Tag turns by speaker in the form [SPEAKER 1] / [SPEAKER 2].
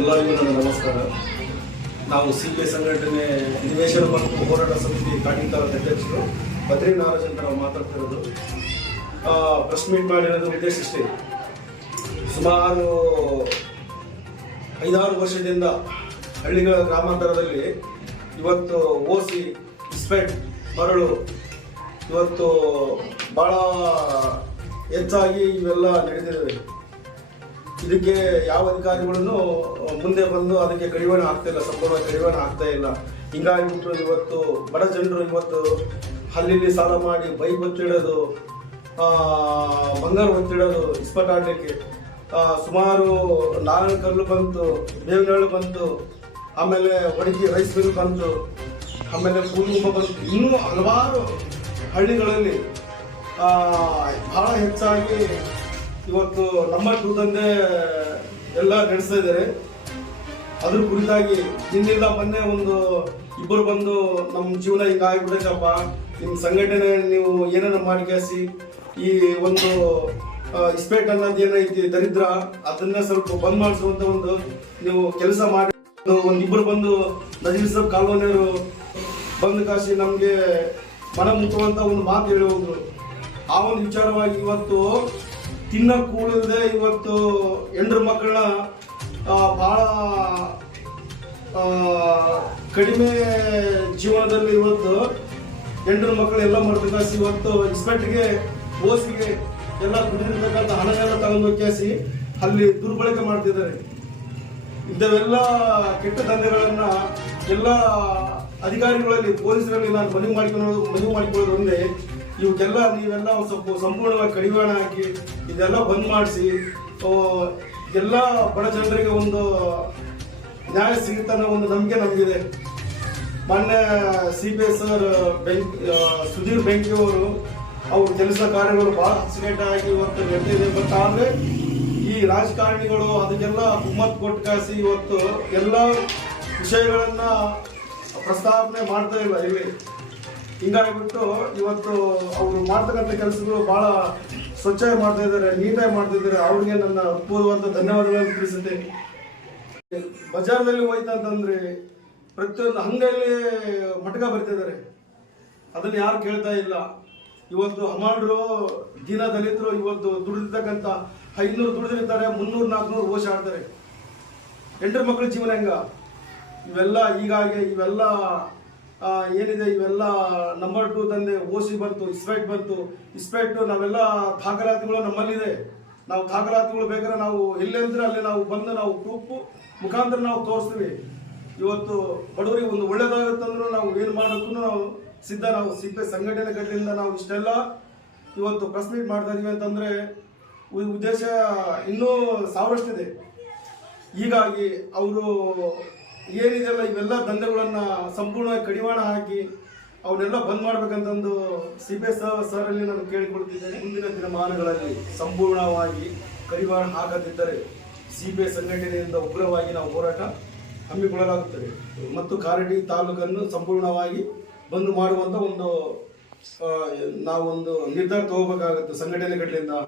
[SPEAKER 1] ಎಲ್ಲರಿಗೂ ನನ್ನ ನಮಸ್ಕಾರ. ನಾವು ಸಿ ಪಿ ಸಂಘಟನೆ ಅಧಿವೇಶನ ಮತ್ತು ಹೋರಾಟ ಸಮಿತಿ ತಾಲೂಕು ಅಧ್ಯಕ್ಷರು ಬದ್ರಿನಾರಾಜ್ ಅಂತ ನಾವು ಮಾತಾಡ್ತಿರೋದು. ಪ್ರೆಸ್ ಮೀಟ್ ಮಾಡಿರೋದು ಉದ್ದೇಶ ಇಷ್ಟೇ ಸುಮಾರು ಐದಾರು ವರ್ಷದಿಂದ ಹಳ್ಳಿಗಳ ಗ್ರಾಮಾಂತರದಲ್ಲಿ ಇವತ್ತು ಓಸಿ, ಇಸ್ಪೆಟ್, ಮರಳು ಇವತ್ತು ಭಾಳ ಹೆಚ್ಚಾಗಿ ಇವೆಲ್ಲ ನಡೆದಿದ್ದಾವೆ. ಇದಕ್ಕೆ ಯಾವ ಅಧಿಕಾರಿಗಳನ್ನು ಮುಂದೆ ಬಂದು ಅದಕ್ಕೆ ಕಡಿವಾಣ ಆಗ್ತಿಲ್ಲ ಸಂಪೂರ್ಣ ಕಡಿವಾಣ ಆಗ್ತಾ ಇಲ್ಲ. ಹಿಂಗಾಗಿಬಿಟ್ಟು ಇವತ್ತು ಬಡ ಜನರು ಇವತ್ತು ಅಲ್ಲಿ ಸಾಲ ಮಾಡಿ ಬೈಕ್ ಒತ್ತಿಡೋದು ಬಂಗಾರ ಒತ್ತಿಡೋದು ಇಸ್ಪಟ್ ಆಡಲಿಕ್ಕೆ ಸುಮಾರು ನಾರಾಯಣ ಕಲ್ಲು ಬಂತು ಬೇವಿನಹಳ್ಳು ಬಂತು, ಆಮೇಲೆ ಒಡಗಿ ರೈಸ್ ಮಿಲ್ ಬಂತು, ಆಮೇಲೆ ಕೂಲುಗುಂಬ ಬಂತು. ಇನ್ನೂ ಹಲವಾರು ಹಳ್ಳಿಗಳಲ್ಲಿ ಬಹಳ ಹೆಚ್ಚಾಗಿ ಇವತ್ತು ನಮ್ಮ ತಂದೆ ಎಲ್ಲ ನಡೆಸ್ತಾ ಇದ್ದಾರೆ. ಅದ್ರ ಕುರಿತಾಗಿ ನಿನ್ನಿಂದ ಮೊನ್ನೆ ಒಂದು ಇಬ್ಬರು ಬಂದು ನಮ್ಮ ಜೀವನ ಈಗ ಆಗ್ಬಿಟ್ಟೈತಪ್ಪ. ನಿಮ್ಮ ಸಂಘಟನೆ ನೀವು ಏನೇನು ಮಾಡಿಕೆಸಿ ಈ ಒಂದು ಇಸ್ಪೇಟ್ ಅನ್ನೋದು ಏನೈತಿ ದರಿದ್ರ, ಅದನ್ನ ಸ್ವಲ್ಪ ಬಂದ್ ಮಾಡಿಸುವಂತ ಒಂದು ನೀವು ಕೆಲಸ ಮಾಡಿ. ಒಂದು ಇಬ್ಬರು ಬಂದು ನಜೀರ್ ಸಾಬ್ ಕಾಲೋನಿಯವರು ಬಂದು ಕಾಸಿ ನಮಗೆ ಮನ ಮುಟ್ಟುವಂತ ಒಂದು ಮಾತು ಹೇಳುವುದು ಆ ಒಂದು ವಿಚಾರವಾಗಿ ಇವತ್ತು ತಿನ್ನ ಕೂಡದೆ ಇವತ್ತು ಹೆಂಡ್ರ ಮಕ್ಕಳನ್ನ ಆ, ಕಡಿಮೆ ಜೀವನದಲ್ಲಿ ಇವತ್ತು ಹೆಂಡ್ರ ಮಕ್ಕಳು ಎಲ್ಲ ಮಾಡ್ಬೇಕಾಸಿ ಇವತ್ತು ಎಕ್ಸ್ಪೆಕ್ಟ್ಗೆ ಓಸಿಗೆ ಎಲ್ಲ ಕುಡಿದಿರ್ತಕ್ಕಂಥ ಹಣಗಳ ತಗೊಂಡು ಕೇಸಿ ಅಲ್ಲಿ ದುರ್ಬಳಕೆ ಮಾಡ್ತಿದ್ದಾರೆ. ಇಂಥವೆಲ್ಲ ಕೆಟ್ಟ ದಂಧೆಗಳನ್ನು ಎಲ್ಲ ಅಧಿಕಾರಿಗಳಲ್ಲಿ ಪೊಲೀಸರಲ್ಲಿ ನಾನು ಮನವಿ ಮಾಡಿಕೊಳ್ಳೋದು ಮನವಿ ಮಾಡಿಕೊಳ್ಳೋದು ಒಂದೇ. ಇವಕ್ಕೆಲ್ಲ ನೀವೆಲ್ಲ ಒಂದು ಸ್ವಲ್ಪ ಸಂಪೂರ್ಣವಾಗಿ ಕಡಿವಾಣ ಹಾಕಿ ಇದೆಲ್ಲ ಬಂದ್ ಮಾಡಿಸಿ ಎಲ್ಲ ಬಡ ಜನರಿಗೆ ಒಂದು ನ್ಯಾಯ ಸಿಗುತ್ತೆ ಅನ್ನೋ ಒಂದು ನಂಬಿಕೆ ನಮಗಿದೆ. ಮೊನ್ನೆ ಸಿ ಬಿ ಎಸ್ ಸರ್ ಬೆಂಕ್ ಸುಧೀರ್ ಬೆಂಕಿ ಅವರು ಅವ್ರ ಕೆಲಸ ಕಾರ್ಯಗಳು ಬಹಳ ಆಗಿ ಇವತ್ತು ನಡೆದಿದೆ. ಬಟ್ ಆದರೆ ಈ ರಾಜಕಾರಣಿಗಳು ಅದಕ್ಕೆಲ್ಲ ಕುಮ್ಮತ್ ಕೊಟ್ಟು ಕಾಸಿ ಇವತ್ತು ಎಲ್ಲ ವಿಷಯಗಳನ್ನು ಪ್ರಸ್ತಾವನೆ ಮಾಡ್ತಾ ಇಲ್ಲ ಇಲ್ಲಿ. ಹಿಂಗಾಗ್ಬಿಟ್ಟು ಇವತ್ತು ಅವರು ಮಾಡ್ತಕ್ಕಂಥ ಕೆಲಸಗಳು ಬಹಳ ಸ್ವಚ್ಛವಾಗಿ ಮಾಡ್ತಾ ಇದ್ದಾರೆ, ನೀಟಾಗಿ ಮಾಡ್ತಾ ಇದ್ದಾರೆ. ಅವ್ರಿಗೆ ನನ್ನ ಅದ್ಭುತವಾದ ಧನ್ಯವಾದಗಳನ್ನು ತಿಳಿಸುತ್ತೇನೆ. ಬಜಾರ್ನಲ್ಲಿ ಹೋಯ್ತಂತಂದ್ರೆ ಪ್ರತಿಯೊಂದು ಅಂಗಡಿಯಲ್ಲಿ ಮಟಕ ಬರ್ತಿದ್ದಾರೆ ಅದನ್ನ ಯಾರು ಕೇಳ್ತಾ ಇಲ್ಲ. ಇವತ್ತು ಹಮಾಡ್ರು ದೀನ ದಲಿತರು ಇವತ್ತು ದುಡಿದಿರ್ತಕ್ಕಂಥ ಐನೂರು ದುಡಿದಿರ್ತಾರೆ ಮುನ್ನೂರು, ನಾಲ್ಕುನೂರು ಘೋಷ ಆಡ್ತಾರೆ. ಹೆಂಡ್ರ ಮಕ್ಕಳ ಜೀವನ ಹೆಂಗ? ಇವೆಲ್ಲ ಈಗಾಗೆ ಇವೆಲ್ಲ ಏನಿದೆ, ಇವೆಲ್ಲ ನಂಬರ್ ಟು ತಂದೆ ಸಿ ಬಂತು ಇಸ್ಪೆಟ್ ಬಂತು. ಇಸ್ಪೆಟ್ ನಾವೆಲ್ಲ ದಾಖಲಾತಿಗಳು ನಮ್ಮಲ್ಲಿದೆ. ನಾವು ದಾಖಲಾತಿಗಳು ಬೇಕಾದ್ರೆ ನಾವು ಎಲ್ಲೆಂದ್ರೆ ಅಲ್ಲಿ ನಾವು ಬಂದು ನಾವು ಪ್ರೂಫ್ ಮುಖಾಂತರ ನಾವು ತೋರಿಸ್ತೀವಿ. ಇವತ್ತು ಬಡವರಿಗೆ ಒಂದು ಒಳ್ಳೇದಾಗುತ್ತಂದ್ರೂ ನಾವು ಏನು ಮಾಡೋಕ್ಕೂ ನಾವು ಸಿದ್ಧ, ನಾವು ಸಿಬ್ಬೆ ಸಂಘಟನೆ ಕಡೆಯಿಂದ ನಾವು ಇಷ್ಟೆಲ್ಲ ಇವತ್ತು ಪ್ರೆಸ್ ಮೀಟ್ ಮಾಡ್ತಾ ಇದೀವಿ ಅಂತಂದ್ರೆ ಉದ್ದೇಶ ಇನ್ನೂ ಸಾವಿರಷ್ಟಿದೆ. ಹೀಗಾಗಿ ಅವರು ಏನಿದೆಲ್ಲ ಇವೆಲ್ಲ ದಂಧೆಗಳನ್ನು ಸಂಪೂರ್ಣವಾಗಿ ಕಡಿವಾಣ ಹಾಕಿ ಅವನ್ನೆಲ್ಲ ಬಂದ್ ಮಾಡ್ಬೇಕಂತಂದು ಸಿ ಬಿ ಎಸ್ ಅಲ್ಲಿ ನಾನು ಕೇಳಿಕೊಳ್ತಿದ್ದೇನೆ. ಮುಂದಿನ ದಿನಮಾನಗಳಲ್ಲಿ ಸಂಪೂರ್ಣವಾಗಿ ಕಡಿವಾಣ ಹಾಕದಿದ್ದರೆ ಸಿ ಬಿ ಐ ಸಂಘಟನೆಯಿಂದ ಉಗ್ರವಾಗಿ ನಾವು ಹೋರಾಟ ಹಮ್ಮಿಕೊಳ್ಳಲಾಗುತ್ತದೆ. ಮತ್ತು ಕಾರಡಿ ತಾಲೂಕನ್ನು ಸಂಪೂರ್ಣವಾಗಿ ಬಂದ್ ಮಾಡುವಂತ ಒಂದು ನಾವೊಂದು ನಿರ್ಧಾರ ತಗೋಬೇಕಾಗುತ್ತೆ ಸಂಘಟನೆಗಳಿಂದ.